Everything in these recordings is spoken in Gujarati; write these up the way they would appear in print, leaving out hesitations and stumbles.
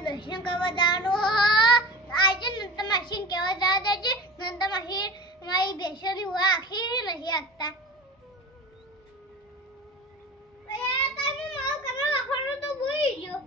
દર્શન કરવા જવાનું આજે નંદા માસી કેવા જવા છે નંદા માસી મારી બેસોની ઉવા આખી નહીં આપતા તમે મારું કમર લખવાનું તો ભૂલી ગયો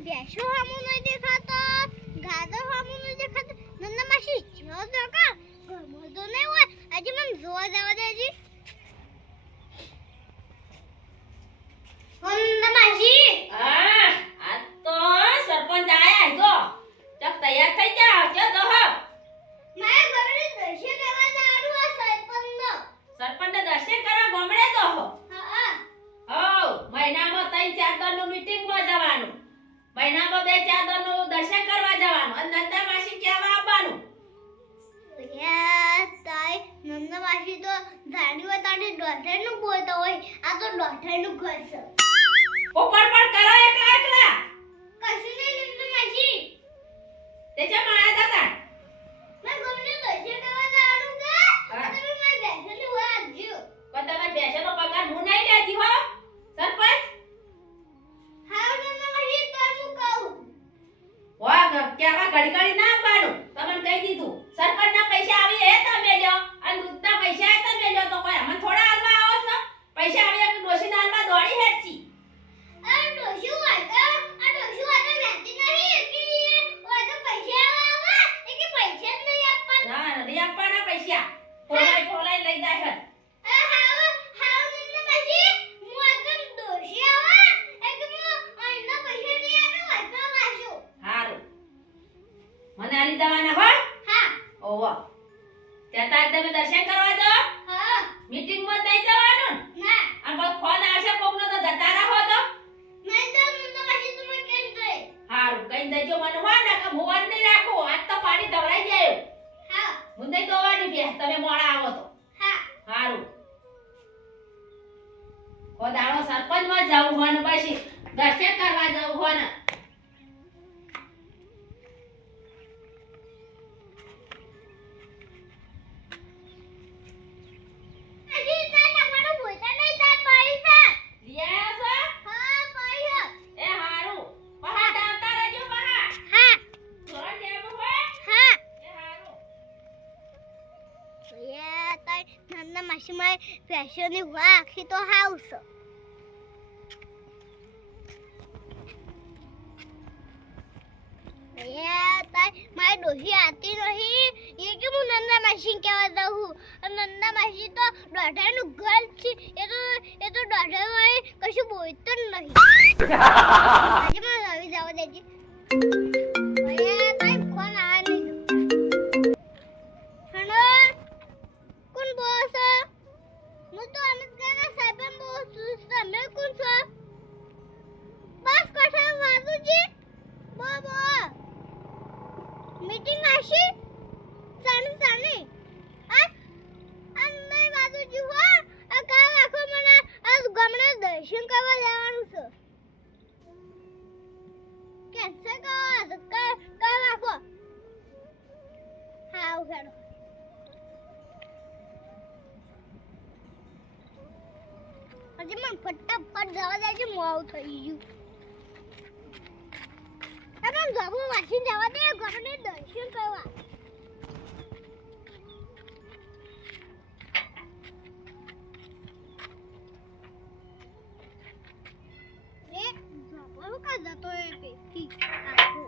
બેસો હામુ નહીં દેખાતો ગાધો હામુ નહીં દેખાતો નંદા માસી જો દકા ગમો તો નહીં હોય આજે મને જોવા જવા દેજી નંદા માસી આ તો સરપંચ આયા જો ચક તૈયાર થઈ જાવ જો તો હો મારે ગમડે દર્શન કરવા જવાનું આ સરપંચને દર્શન કરવા ગમડે તો હો હા મહિનામાં 3-4 દરનું મીટિંગમાં જવાનું મહિનામાં 2-4 દરનું દર્શન કરવા જવાનું અને નંદા માસી કહેવા આવવાનું નંદા માસી તો જાણી હોય તાણી ડોક્ટરનું બોલતો હોય આ તો ડોક્ટરનું ઘર છે ઉપર પણ કરો એકલા એકલા કશું નહીં નંદા માસી તે જે માયા દાદા મેં ગમને દર્શન કરવા જવાનું છે તમે મારી બેસોની વાત આપજો પણ તમે બેસેનો પગાર હું નહીં લેતી હો સરપંચ હા નંદા માસી તો શું કહું વાહ કેવા ઘડી ના આવવાનું તમને કહી દીધું સરપંચના પૈસા આવી એ તમે લ્યો અને દૂધના પૈસા એ તમે લ્યો તો કોઈ અમને થોડા હાલવા આવો છો પૈસા આવી કે ડોશી હાલવા દોડી હેડછી આ ડોશી વાતો વેચી નહીં કે વાતો પૈસા આવા એ કે પૈસા જ નહીં આપવાના ના નથી આપવાના પૈસા ફોલાઈ લઈ જાય હાવ નંદા માસી હું એકદમ ડોશી આવા એક મો આના પૈસા નહીં આપે વાતો લાશો હારું મને આલી દવાના હો હા ઓવો ત્યાં તાર તમે દર્શન કરવા જાઓ હા મીટિંગ માં નહીં જવાનું ના અને પછી ફોન આવશે કોકનો તો જતા રહો તો મેં તો નંદા માસી તમે કેમ જાય હારું કઈ દેજો મને હો ના કે મોવાન નહીં રાખો આજ તો પાણી ધવરાઈ જાય હા હું નહીં દોવાની બે તમે મોડા આવો તો હા હારું ખોદાળો સરપંચ માં જવું હોય ને પછી દર્શન કરવા જવું હોય ને અજી તા તમારો બોલતા નહીં તા પૈસા લિયા છો હા પૈસા એ હારું પહા ડાવતા રહેજો પહા હા થોડા ટેમ હોય હા એ હારું નંદા માસી મારી ફેશનની વા આખી તો હાઉસ મારી ડોહી આતી નહીં એ કે હું નંદા માસી કહેવા દઉં નંદા માસી તો દોઢાનું ઘર છે એ તો દોઢા કશું બોલતો જ નહીં આજે મને રવિ જવા દેજે ફોન આ નહીં હેલો કોણ બોલો છો હું તો અમિત કાકા સાહેબ બોલું છું તમે કોણ છો બસ કઠા વાદુજી બો મીટિંગ આશી સાને આ અંદર વાદુજી હો આ કા રાખો મને આ ગમણે દર્શન કરવા જવાનું છે કેન્સલ કરો કા રાખો હા ઉગાડો હજી મને ફટાફટ જવા દેજે મોડું થઈ ગયું એમ ગમો વાસી જવા દે ગમને દર્શન કરવા રે ગમો કા જતો એ પેથી આખો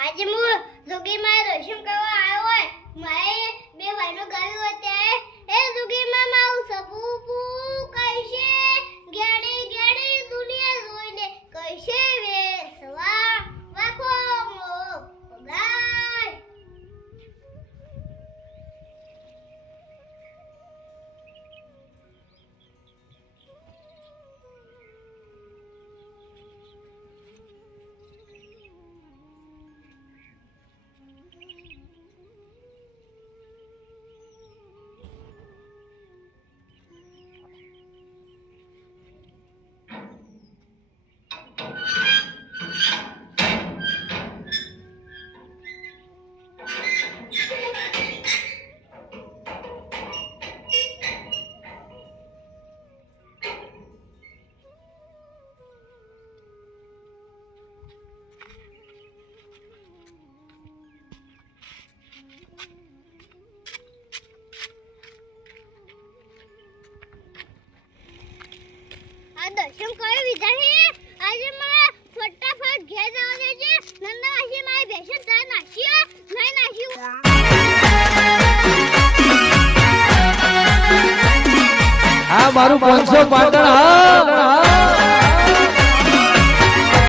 આજે હું જોગી માં દર્શન કરવા આવ્યો હોય મારે બે ભાઈનો ગાવી હોય ત્યારે એ જોગી માં મારું સપું કઈશે ગેડી ગેડી દુનિયા જોઈને કઈશે વેસવા વાખો મો ગાય દર્શન કરી લીધા છે આજે મને ફટાફટ ઘેર જવા દેજે નંદા માસી મારી ભેંસો ચા નાખી નહીં નાખ્યું આ મારું 500 પાટણ હા